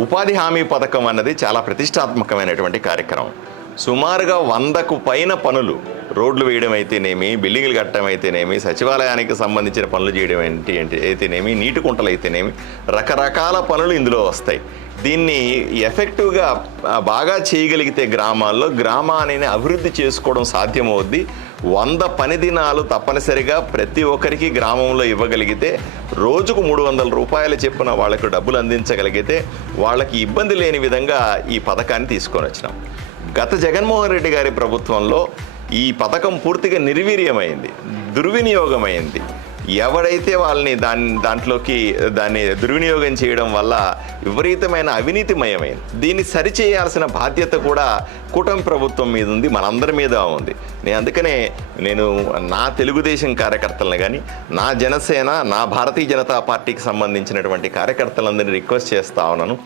ఉపాధి హామీ పథకం అన్నది చాలా ప్రతిష్టాత్మకమైనటువంటి కార్యక్రమం. సుమారుగా 100కు పైన పనులు, రోడ్లు వేయడం అయితేనేమి, బిల్డింగ్లు కట్టడం అయితేనేమి, సచివాలయానికి సంబంధించిన పనులు చేయడం అయితేనేమి, నీటి కుంటలు అయితేనేమి, రకరకాల పనులు ఇందులో వస్తాయి. దీన్ని ఎఫెక్టివ్గా బాగా చేయగలిగితే గ్రామాన్ని అభివృద్ధి చేసుకోవడం సాధ్యమవుద్ది. 100 పని దినాలు తప్పనిసరిగా ప్రతి ఒక్కరికి గ్రామంలో ఇవ్వగలిగితే, రోజుకు 300 రూపాయల చెప్పున వాళ్ళకు డబ్బులు అందించగలిగితే వాళ్ళకి ఇబ్బంది లేని విధంగా ఈ పథకాన్ని తీసుకొని వచ్చినాం. గత జగన్మోహన్ రెడ్డి గారి ప్రభుత్వంలో ఈ పథకం పూర్తిగా నిర్వీర్యమైంది, దుర్వినియోగమైంది. ఎవడైతే వాళ్ళని దాన్ని దుర్వినియోగం చేయడం వల్ల విపరీతమైన అవినీతిమయమైంది. దీన్ని సరిచేయాల్సిన బాధ్యత కూడా కూటమి ప్రభుత్వం మీద ఉంది, మనందరి మీద ఉంది. అందుకనే నేను నా తెలుగుదేశం కార్యకర్తలను కానీ, నా జనసేన, నా భారతీయ జనతా పార్టీకి సంబంధించినటువంటి కార్యకర్తలందరినీ రిక్వెస్ట్ చేస్తా ఉన్నాను,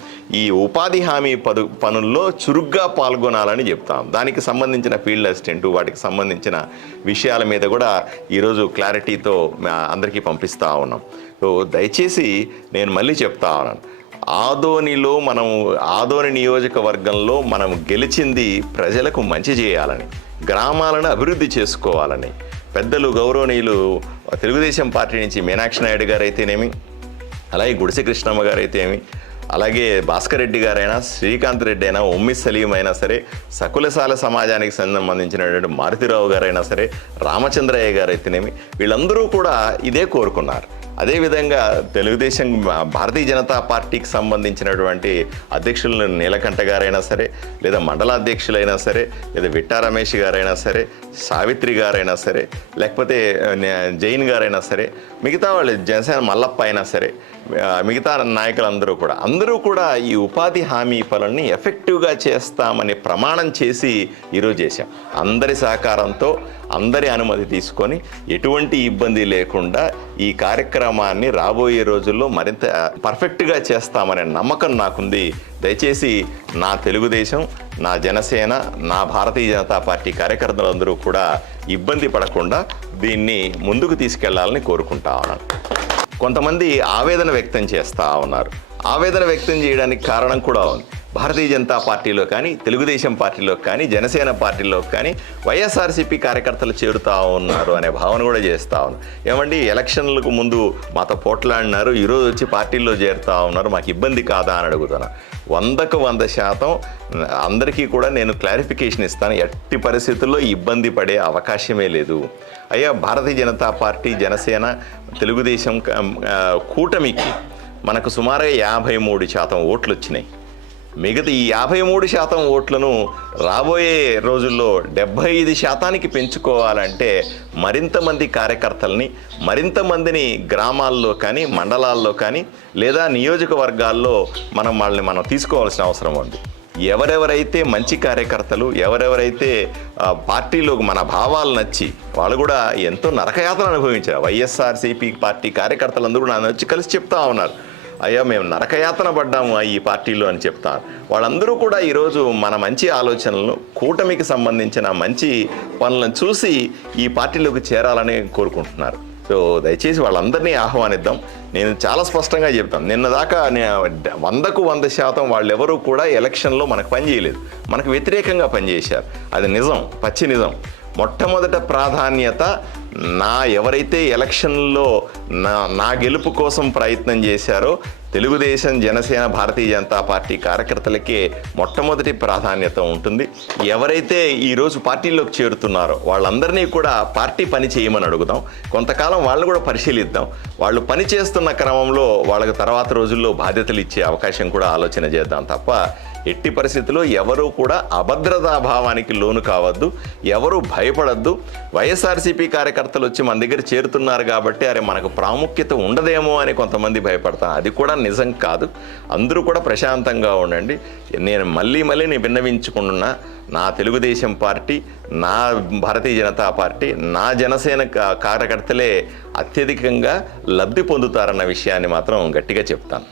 ఈ ఉపాధి హామీ పనుల్లో చురుగ్గా పాల్గొనాలని చెప్తాం. దానికి సంబంధించిన ఫీల్డ్ అసిస్టెంట్, వాటికి సంబంధించిన విషయాల మీద కూడా ఈరోజు క్లారిటీతో అందరికీ పంపిస్తూ ఉన్నాం. సో దయచేసి నేను మళ్ళీ చెప్తా ఉన్నాను, ఆదోని నియోజకవర్గంలో మనం గెలిచింది ప్రజలకు మంచి చేయాలని, గ్రామాలను అభివృద్ధి చేసుకోవాలని. పెద్దలు గౌరవనీయులు తెలుగుదేశం పార్టీ నుంచి మీనాక్షి నాయుడు గారు అయితేనేమి, అలాగే గుడిసె కృష్ణమ్మ గారు అయితేనేమి, అలాగే భాస్కర్ రెడ్డి గారైనా, శ్రీకాంత్ రెడ్డి అయినా, ఉమ్మి సలీం అయినా సరే, సకులశాల సమాజానికి సంబంధించినటువంటి మారుతిరావు గారైనా సరే, రామచంద్రయ్య గారు అయితేనేమి, వీళ్ళందరూ కూడా ఇదే కోరుకున్నారు. అదేవిధంగా తెలుగుదేశం భారతీయ జనతా పార్టీకి సంబంధించినటువంటి అధ్యక్షులు నీలకంఠ గారైనా సరే, లేదా మండలాధ్యక్షులైనా సరే, లేదా విట్టా రమేష్ గారైనా సరే, సావిత్రి గారైనా సరే, లేకపోతే జైన్ గారైనా సరే, మిగతా వాళ్ళు జనసేన మల్లప్ప అయినా సరే, మిగతా నాయకులందరూ కూడా ఈ ఉపాధి హామీ పనుల్ని ఎఫెక్టివ్గా చేస్తామని ప్రమాణం చేసి ఈరోజు చేశాం. అందరి సహకారంతో, అందరి అనుమతి తీసుకొని, ఎటువంటి ఇబ్బంది లేకుండా ఈ కార్యక్రమాన్ని రాబోయే రోజుల్లో మరింత పర్ఫెక్ట్గా చేస్తామనే నమ్మకం నాకుంది. దయచేసి నా తెలుగుదేశం, నా జనసేన, నా భారతీయ జనతా పార్టీ కార్యకర్తలందరూ కూడా ఇబ్బంది పడకుండా దీన్ని ముందుకు తీసుకెళ్లాలని కోరుకుంటా ఉన్నాను. కొంతమంది ఆవేదన వ్యక్తం చేస్తూ ఉన్నారు. ఆవేదన వ్యక్తం చేయడానికి కారణం కూడా ఉంది. భారతీయ జనతా పార్టీలో కానీ, తెలుగుదేశం పార్టీలో కానీ, జనసేన పార్టీలో కానీ వైఎస్ఆర్సీపీ కార్యకర్తలు చేరుతూ ఉన్నారు అనే భావన కూడా చేస్తూ ఉన్నారు. ఏమండి, ఎలక్షన్లకు ముందు మాతో పోట్లాడినారు, ఈరోజు వచ్చి పార్టీల్లో చేరుతూ ఉన్నారు, మాకు ఇబ్బంది కాదా అని అడుగుతున్నా. 100కు 100% అందరికీ కూడా నేను క్లారిఫికేషన్ ఇస్తాను. ఎట్టి పరిస్థితుల్లో ఇబ్బంది పడే అవకాశమే లేదు. అయ్యా, భారతీయ జనతా పార్టీ, జనసేన, తెలుగుదేశం కూటమికి మనకు సుమారుగా 53% ఓట్లు వచ్చినాయి. మిగతా ఈ 53% ఓట్లను రాబోయే రోజుల్లో 75%కి పెంచుకోవాలంటే మరింత మంది కార్యకర్తల్ని, మరింత మందిని గ్రామాల్లో కానీ, మండలాల్లో కానీ, లేదా నియోజకవర్గాల్లో మనం తీసుకోవాల్సిన అవసరం ఉంది. ఎవరెవరైతే మంచి కార్యకర్తలు, ఎవరెవరైతే పార్టీలోకి మన భావాలు నచ్చి, వాళ్ళు కూడా ఎంతో నరకయాతన అనుభవించారు. వైఎస్ఆర్సీపీ పార్టీ కార్యకర్తలందరూ నన్ను వచ్చి కలిసి చెప్తా ఉన్నారు, అయ్యా మేము నరకయాతన పడ్డాము ఈ పార్టీలో అని చెప్తారు. వాళ్ళందరూ కూడా ఈరోజు మన మంచి ఆలోచనలను, కూటమికి సంబంధించిన మంచి పనులను చూసి ఈ పార్టీలోకి చేరాలని కోరుకుంటున్నారు. సో దయచేసి వాళ్ళందరినీ ఆహ్వానిద్దాం. నేను చాలా స్పష్టంగా చెప్తాను, నిన్న దాకా 100కు 100% వాళ్ళెవరూ కూడా ఎలక్షన్లో మనకు పనిచేయలేదు, మనకు వ్యతిరేకంగా పనిచేశారు. అది నిజం, పచ్చి నిజం. మొట్టమొదట ప్రాధాన్యత ఎవరైతే ఎలక్షన్లో నా గెలుపు కోసం ప్రయత్నం చేశారో తెలుగుదేశం, జనసేన, భారతీయ జనతా పార్టీ కార్యకర్తలకే మొట్టమొదటి ప్రాధాన్యత ఉంటుంది. ఎవరైతే ఈరోజు పార్టీలోకి చేరుతున్నారో వాళ్ళందరినీ కూడా పార్టీ పని చేయమని అడుగుదాం. కొంతకాలం వాళ్ళని కూడా పరిశీలిద్దాం. వాళ్ళు పని చేస్తున్న క్రమంలో వాళ్ళకి తర్వాత రోజుల్లో బాధ్యతలు ఇచ్చే అవకాశం కూడా ఆలోచన చేద్దాం తప్ప ఎట్టి పరిస్థితుల్లో ఎవరూ కూడా అభద్రతా భావానికి లోను కావద్దు, ఎవరూ భయపడద్దు. వైఎస్ఆర్సీపీ కార్యకర్తలు వచ్చి మన దగ్గర చేరుతున్నారు కాబట్టి అరే మనకు ప్రాముఖ్యత ఉండదేమో అని కొంతమంది భయపడతారు. అది కూడా నిజం కాదు. అందరూ కూడా ప్రశాంతంగా ఉండండి. నేను మళ్ళీ విన్నవించుకున్నా, నా తెలుగుదేశం పార్టీ, నా భారతీయ జనతా పార్టీ, నా జనసేన కార్యకర్తలే అత్యధికంగా లబ్ధి పొందుతారన్న విషయాన్ని మాత్రం గట్టిగా చెప్తాను.